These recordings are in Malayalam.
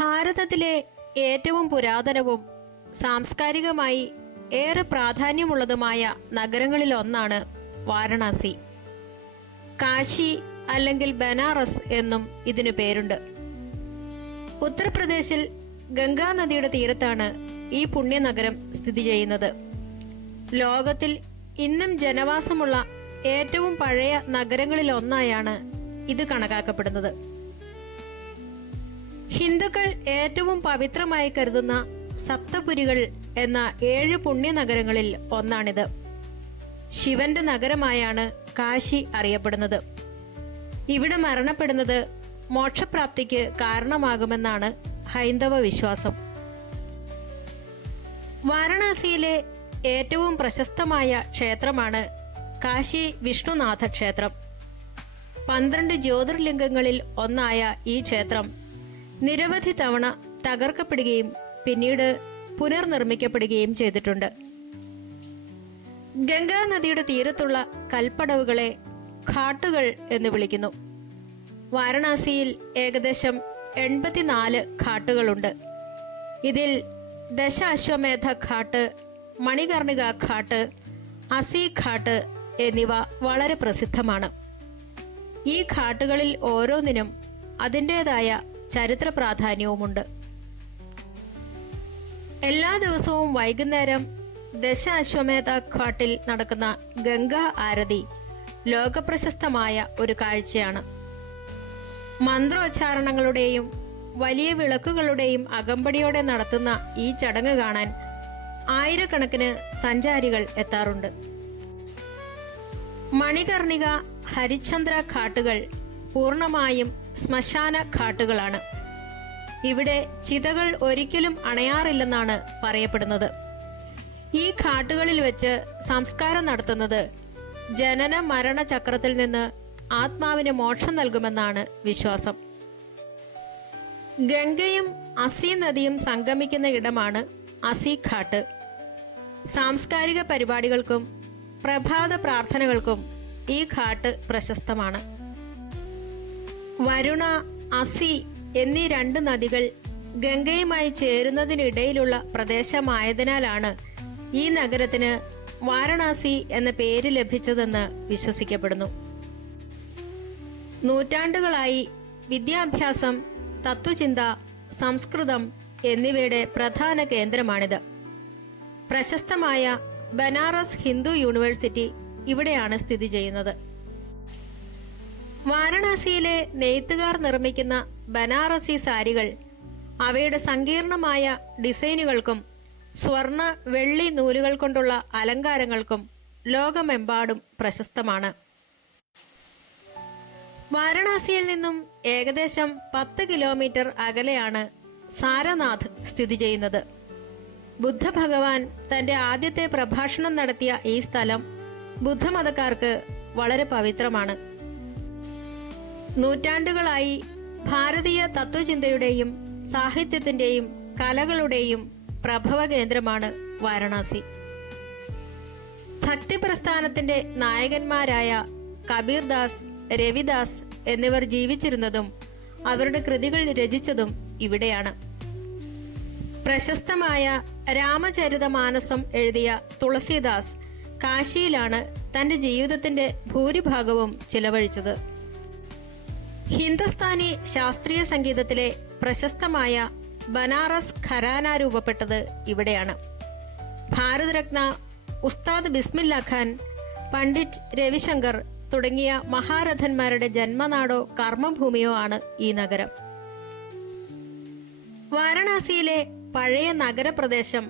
ഭാരതത്തിലെ ഏറ്റവും പുരാതനവും സാംസ്കാരികമായി ഏറെ പ്രാധാന്യമുള്ളതുമായ നഗരങ്ങളിലൊന്നാണ് വാരണാസി. കാശി അല്ലെങ്കിൽ ബനാറസ് എന്നും ഇതിനു പേരുണ്ട്. ഉത്തർപ്രദേശിൽ ഗംഗാനദിയുടെ തീരത്താണ് ഈ പുണ്യനഗരം സ്ഥിതി ചെയ്യുന്നത്. ലോകത്തിൽ ഇന്നും ജനവാസമുള്ള ഏറ്റവും പഴയ നഗരങ്ങളിലൊന്നായാണ് ഇത് കണക്കാക്കപ്പെടുന്നത്. ഹിന്ദുക്കൾ ഏറ്റവും പവിത്രമായി കരുതുന്ന സപ്തപുരികൾ എന്ന 7 പുണ്യനഗരങ്ങളിൽ ഒന്നാണിത്. ശിവന്റെ നഗരമായാണ് കാശി അറിയപ്പെടുന്നത്. ഇവിടെ മരണപ്പെടുന്നത് മോക്ഷപ്രാപ്തിക്ക് കാരണമാകുമെന്നാണ് ഹൈന്ദവ വിശ്വാസം. വാരണാസിയിലെ ഏറ്റവും പ്രശസ്തമായ ക്ഷേത്രമാണ് കാശി വിഷ്ണുനാഥ ക്ഷേത്രം. 12 ജ്യോതിർലിംഗങ്ങളിൽ ഒന്നായ ഈ ക്ഷേത്രം നിരവധി തവണ തകർക്കപ്പെടുകയും പിന്നീട് പുനർനിർമ്മിക്കപ്പെടുകയും ചെയ്തിട്ടുണ്ട്. ഗംഗാനദിയുടെ തീരത്തുള്ള കൽപ്പടവുകളെ ഘാട്ടുകൾ എന്ന് വിളിക്കുന്നു. വാരണാസിയിൽ ഏകദേശം 84 ഘാട്ടുകളുണ്ട്. ഇതിൽ ദശാശ്വമേധ ഘാട്ട്, മണികർണിക ഘാട്ട്, അസി ഘാട്ട് എന്നിവ വളരെ പ്രസിദ്ധമാണ്. ഈ ഘാട്ടുകളിൽ ഓരോന്നിനും അതിൻ്റെതായ ചരിത്ര പ്രാധാന്യവുമുണ്ട്. എല്ലാ ദിവസവും വൈകുന്നേരം ദശാശ്വമേധ ഘാട്ടിൽ നടക്കുന്ന ഗംഗാ ആരതി ലോകപ്രശസ്തമായ ഒരു കാഴ്ചയാണ്. മന്ത്രോച്ചാരണങ്ങളുടെയും വലിയ വിളക്കുകളുടെയും അകമ്പടിയോടെ നടത്തുന്ന ഈ ചടങ്ങ് കാണാൻ ആയിരക്കണക്കിന് സഞ്ചാരികൾ എത്താറുണ്ട്. മണികർണിക, ഹരിശ്ചന്ദ്ര ഘാട്ടുകൾ പൂർണ്ണമായും ശ്മശാന ഘാട്ടുകളാണ്. ഇവിടെ ചിതകൾ ഒരിക്കലും അണയാറില്ലെന്നാണ് പറയപ്പെടുന്നത്. ഈ ഘാട്ടുകളിൽ വെച്ച് സംസ്കാരം നടത്തുന്നത് ജനന മരണ ചക്രത്തിൽ നിന്ന് ആത്മാവിന് മോക്ഷം നൽകുമെന്നാണ് വിശ്വാസം. ഗംഗയും അസി നദിയും സംഗമിക്കുന്ന ഇടമാണ് അസി ഘാട്ട്. സാംസ്കാരിക പരിപാടികൾക്കും പ്രഭാത പ്രാർത്ഥനകൾക്കും ഈ ഘാട്ട് പ്രശസ്തമാണ്. വരുണ, അസി എന്നീ 2 നദികൾ ഗംഗയുമായി ചേരുന്നതിനിടയിലുള്ള പ്രദേശമായതിനാലാണ് ഈ നഗരത്തിന് വാരണാസി എന്ന പേര് ലഭിച്ചതെന്ന് വിശ്വസിക്കപ്പെടുന്നു. നൂറ്റാണ്ടുകളായി വിദ്യാഭ്യാസം, തത്വചിന്ത, സംസ്കൃതം എന്നിവയുടെ പ്രധാന കേന്ദ്രമാണിത്. പ്രശസ്തമായ ബനാറസ് ഹിന്ദു യൂണിവേഴ്സിറ്റി ഇവിടെയാണ് സ്ഥിതി ചെയ്യുന്നത്. വാരണാസിയിലെ നെയ്ത്തുകാർ നിർമ്മിക്കുന്ന ബനാറസി സാരികൾ അവയുടെ സങ്കീർണമായ ഡിസൈനുകൾക്കും സ്വർണ്ണ, വെള്ളി നൂലുകൾ കൊണ്ടുള്ള അലങ്കാരങ്ങൾക്കും ലോകമെമ്പാടും പ്രശസ്തമാണ്. വാരണാസിയിൽ നിന്നും ഏകദേശം 10 കിലോമീറ്റർ അകലെയാണ് സാരനാഥ് സ്ഥിതി ചെയ്യുന്നത്. ബുദ്ധഭഗവാൻ തന്റെ ആദ്യത്തെ പ്രഭാഷണം നടത്തിയ ഈ സ്ഥലം ബുദ്ധമതക്കാർക്ക് വളരെ പവിത്രമാണ്. നൂറ്റാണ്ടുകളായി ഭാരതീയ തത്വചിന്തയുടെയും സാഹിത്യത്തിന്റെയും കലകളുടെയും പ്രഭവ കേന്ദ്രമാണ് വാരണാസി. ഭക്തിപ്രസ്ഥാനത്തിന്റെ നായകന്മാരായ കബീർദാസ്, രവിദാസ് എന്നിവർ ജീവിച്ചിരുന്നതും അവരുടെ കൃതികൾ രചിച്ചതും ഇവിടെയാണ്. പ്രശസ്തമായ രാമചരിതമാനസം എഴുതിയ തുളസീദാസ് കാശിയിലാണ് തന്റെ ജീവിതത്തിന്റെ ഭൂരിഭാഗവും ചിലവഴിച്ചത്. ഹിന്ദുസ്ഥാനി ശാസ്ത്രീയ സംഗീതത്തിലെ പ്രശസ്തമായ ബനാറസ് ഘരാന രൂപപ്പെട്ടത് ഇവിടെയാണ്. ഭാരതരത്ന ഉസ്താദ് ബിസ്മില്ല ഖാൻ, പണ്ഡിറ്റ് രവിശങ്കർ തുടങ്ങിയ മഹാരഥന്മാരുടെ ജന്മനാടോ കർമ്മഭൂമിയോ ആണ് ഈ നഗരം. വാരണാസിയിലെ പഴയ നഗരപ്രദേശം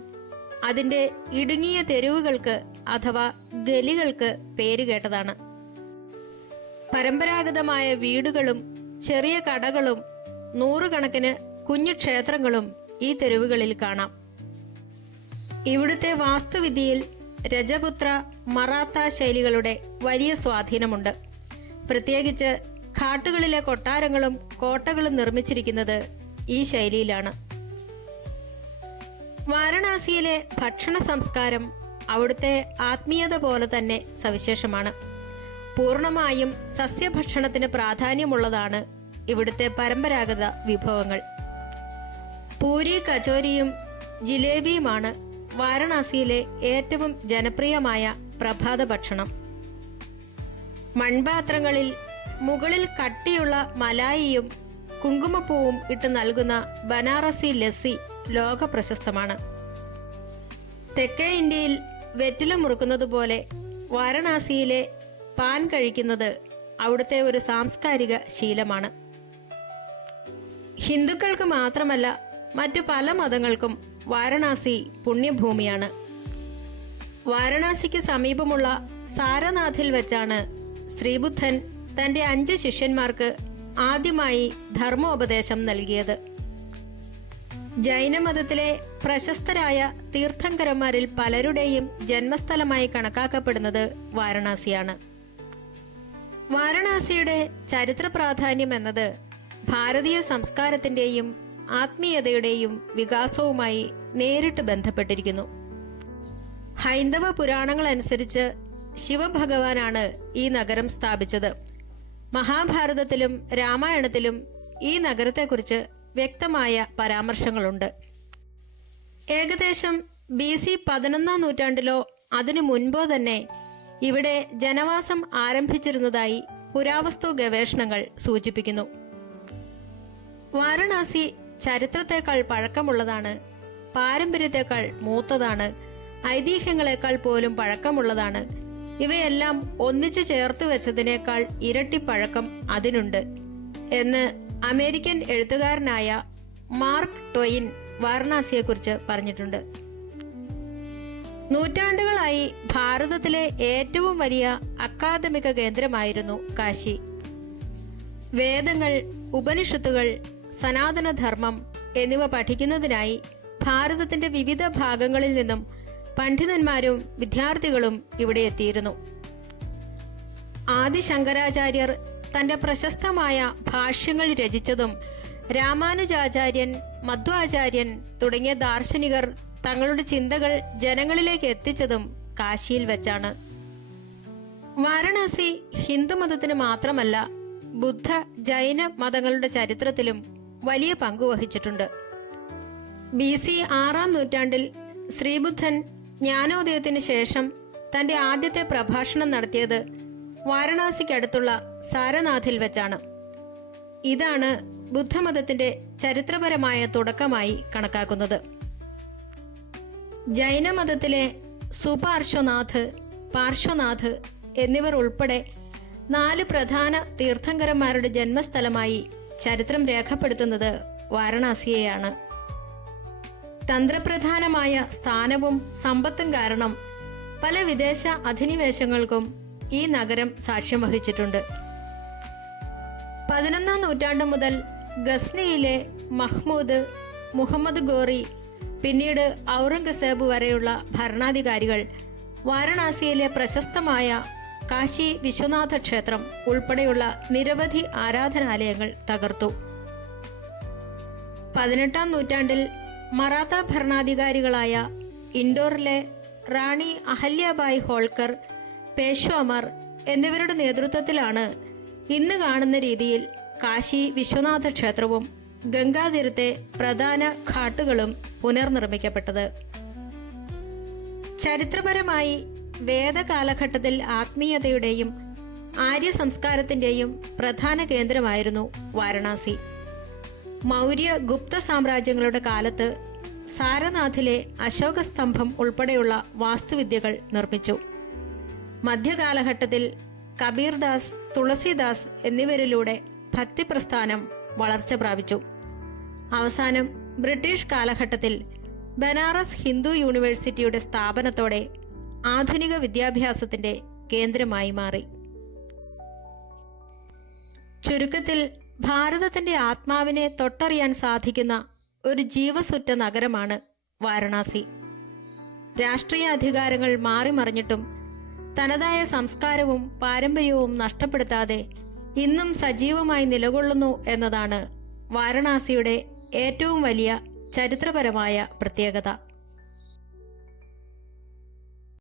അതിന്റെ ഇടുങ്ങിയ തെരുവുകൾക്ക് അഥവാ ഗലികൾക്ക് പേരുകേട്ടതാണ്. പരമ്പരാഗതമായ വീടുകളും ചെറിയ കടകളും നൂറുകണക്കിന് കുഞ്ഞു ക്ഷേത്രങ്ങളും ഈ തെരുവുകളിൽ കാണാം. ഇവിടുത്തെ വാസ്തുവിദ്യയിൽ രജപുത്ര, മറാത്ത ശൈലികളുടെ വലിയ സ്വാധീനമുണ്ട്. പ്രത്യേകിച്ച് ഘാട്ടുകളിലെ കൊട്ടാരങ്ങളും കോട്ടകളും നിർമ്മിച്ചിരിക്കുന്നത് ഈ ശൈലിയിലാണ്. വാരണാസിയിലെ ഭക്ഷണ സംസ്കാരം അവിടുത്തെ ആത്മീയത പോലെ തന്നെ സവിശേഷമാണ്. പൂർണ്ണമായും സസ്യഭക്ഷണത്തിന് പ്രാധാന്യമുള്ളതാണ് ഇവിടുത്തെ പരമ്പരാഗത വിഭവങ്ങൾ. പൂരി, കചോരിയും ജിലേബിയുമാണ് വാരണാസിയിലെ ഏറ്റവും ജനപ്രിയമായ പ്രഭാത ഭക്ഷണം. മൺപാത്രങ്ങളിൽ മുകളിൽ കട്ടിയുള്ള മലായിയും കുങ്കുമപ്പൂവും ഇട്ട് നൽകുന്ന ബനാറസി ലസ്സി ലോക പ്രശസ്തമാണ്. തെക്കേ ഇന്ത്യയിൽ വെറ്റില മുറുക്കുന്നത് പോലെ വാരണാസിയിലെ പാൻ കഴിക്കുന്നത് അവിടുത്തെ ഒരു സാംസ്കാരിക ശീലമാണ്. ഹിന്ദുക്കൾക്ക് മാത്രമല്ല, മറ്റു പല മതങ്ങൾക്കും വാരണാസി പുണ്യഭൂമിയാണ്. വാരണാസിക്ക് സമീപമുള്ള സാരനാഥിൽ വെച്ചാണ് ശ്രീബുദ്ധൻ തന്റെ 5 ശിഷ്യന്മാർക്ക് ആദ്യമായി ധർമ്മോപദേശം നൽകിയത്. ജൈനമതത്തിലെ പ്രശസ്തരായ തീർത്ഥങ്കരന്മാരിൽ പലരുടെയും ജന്മസ്ഥലമായി കണക്കാക്കപ്പെടുന്നത് വാരണാസിയാണ്. വാരണാസിയുടെ ചരിത്ര പ്രാധാന്യം എന്നത് ഭാരതീയ സംസ്കാരത്തിന്റെയും ആത്മീയതയുടെയും വികാസവുമായി നേരിട്ട് ബന്ധപ്പെട്ടിരിക്കുന്നു. ഹൈന്ദവ പുരാണങ്ങൾ അനുസരിച്ച് ശിവഭഗവാനാണ് ഈ നഗരം സ്ഥാപിച്ചത്. മഹാഭാരതത്തിലും രാമായണത്തിലും ഈ നഗരത്തെക്കുറിച്ച് വ്യക്തമായ പരാമർശങ്ങളുണ്ട്. ഏകദേശം BC 11-ാം നൂറ്റാണ്ടിലോ അതിനു മുൻപോ തന്നെ ഇവിടെ ജനവാസം ആരംഭിച്ചിരുന്നതായി പുരാവസ്തു ഗവേഷണങ്ങൾ സൂചിപ്പിക്കുന്നു. വാരണാസി ചരിത്രത്തെക്കാൾ പഴക്കമുള്ളതാണ്, പാരമ്പര്യത്തെക്കാൾ മൂത്തതാണ്, ഐതിഹ്യങ്ങളെക്കാൾ പോലും പഴക്കമുള്ളതാണ്. ഇവയെല്ലാം ഒന്നിച്ചു ചേർത്ത് വെച്ചതിനേക്കാൾ ഇരട്ടി പഴക്കം അതിനുണ്ട് എന്ന് അമേരിക്കൻ എഴുത്തുകാരനായ മാർക്ക് ട്വെയിൻ വാരണാസിയെക്കുറിച്ച് പറഞ്ഞിട്ടുണ്ട്. നൂറ്റാണ്ടുകളായി ഭാരതത്തിലെ ഏറ്റവും വലിയ അക്കാദമിക കേന്ദ്രമായിരുന്നു കാശി. വേദങ്ങൾ, ഉപനിഷത്തുകൾ, സനാതനധർമ്മം എന്നിവ പഠിക്കുന്നതിനായി ഭാരതത്തിന്റെ വിവിധ ഭാഗങ്ങളിൽ നിന്നും പണ്ഡിതന്മാരും വിദ്യാർത്ഥികളും ഇവിടെ എത്തിയിരുന്നു. ആദി ശങ്കരാചാര്യർ തന്റെ പ്രശസ്തമായ ഭാഷ്യങ്ങൾ രചിച്ചതും രാമാനുജാചാര്യൻ, മധ്വാചാര്യൻ തുടങ്ങിയ ദാർശനികർ തങ്ങളുടെ ചിന്തകൾ ജനങ്ങളിലേക്ക് എത്തിച്ചതും കാശിയിൽ വെച്ചാണ്. വാരണാസി ഹിന്ദുമതത്തിന് മാത്രമല്ല, ബുദ്ധ, ജൈന മതങ്ങളുടെ ചരിത്രത്തിലും വലിയ പങ്കുവഹിച്ചിട്ടുണ്ട്. BC 6-ാം നൂറ്റാണ്ടിൽ ശ്രീബുദ്ധൻ ജ്ഞാനോദയത്തിന് ശേഷം തന്റെ ആദ്യത്തെ പ്രഭാഷണം നടത്തിയത് വാരണാസിക്കടുത്തുള്ള സാരനാഥിൽ വെച്ചാണ്. ഇതാണ് ബുദ്ധമതത്തിന്റെ ചരിത്രപരമായ തുടക്കമായി കണക്കാക്കുന്നത്. ജൈനമതത്തിലെ സുപാർശ്വനാഥ്, പാർശ്വനാഥ് എന്നിവർ ഉൾപ്പെടെ 4 പ്രധാന തീർത്ഥങ്കരന്മാരുടെ ജന്മസ്ഥലമായി ചരിത്രം രേഖപ്പെടുത്തുന്നത് വാരണാസിയെയാണ്. തന്ത്രപ്രധാനമായ സ്ഥാനവും സമ്പത്തും കാരണം പല വിദേശ അധിനിവേശങ്ങൾക്കും ഈ നഗരം സാക്ഷ്യം വഹിച്ചിട്ടുണ്ട്. 11-ാം നൂറ്റാണ്ട് മുതൽ ഗസ്നിയിലെ മഹ്മൂദ്, മുഹമ്മദ് ഗോറി, പിന്നീട് ഔറംഗസേബ് വരെയുള്ള ഭരണാധികാരികൾ വാരണാസിയിലെ പ്രശസ്തമായ കാശി വിശ്വനാഥ ക്ഷേത്രം ഉൾപ്പെടെയുള്ള നിരവധി ആരാധനാലയങ്ങൾ തകർത്തു. 18-ാം നൂറ്റാണ്ടിൽ മറാത്ത ഭരണാധികാരികളായ ഇൻഡോറിലെ റാണി അഹല്യാബായി ഹോൾക്കർ, പേഷ്വാമാർ എന്നിവരുടെ നേതൃത്വത്തിലാണ് ഇന്ന് കാണുന്ന രീതിയിൽ കാശി വിശ്വനാഥ ക്ഷേത്രവും ഗംഗാതീരത്തെ പ്രധാന ഘാട്ടുകളും പുനർനിർമ്മിക്കപ്പെട്ടത്. ചരിത്രപരമായി വേദകാലഘട്ടത്തിൽ ആത്മീയതയുടെയും ആര്യ സംസ്കാരത്തിന്റെയും പ്രധാന കേന്ദ്രമായിരുന്നു വാരണാസി. മൗര്യ, ഗുപ്ത സാമ്രാജ്യങ്ങളുടെ കാലത്ത് സാരനാഥിലെ അശോകസ്തംഭം ഉൾപ്പെടെയുള്ള വാസ്തുവിദ്യകൾ നിർമ്മിച്ചു. മധ്യകാലഘട്ടത്തിൽ കബീർദാസ്, തുളസിദാസ് എന്നിവരിലൂടെ ഭക്തിപ്രസ്ഥാനം വളർച്ച പ്രാപിച്ചു. അവസാനം ബ്രിട്ടീഷ് കാലഘട്ടത്തിൽ ബനാറസ് ഹിന്ദു യൂണിവേഴ്സിറ്റിയുടെ സ്ഥാപനത്തോടെ ആധുനിക വിദ്യാഭ്യാസത്തിന്റെ കേന്ദ്രമായി മാറി. ചുരുക്കത്തിൽ, ഭാരതത്തിന്റെ ആത്മാവിനെ തൊട്ടറിയാൻ സാധിക്കുന്ന ഒരു ജീവസുറ്റ നഗരമാണ് വാരണാസി. രാഷ്ട്രീയ അധികാരങ്ങൾ മാറിമറിഞ്ഞിട്ടും തനതായ സംസ്കാരവും പാരമ്പര്യവും നഷ്ടപ്പെടുത്താതെ ഇന്നും സജീവമായി നിലകൊള്ളുന്നു എന്നതാണ് വാരണാസിയുടെ ഏറ്റവും വലിയ ചരിത്രപരമായ പ്രത്യേകത.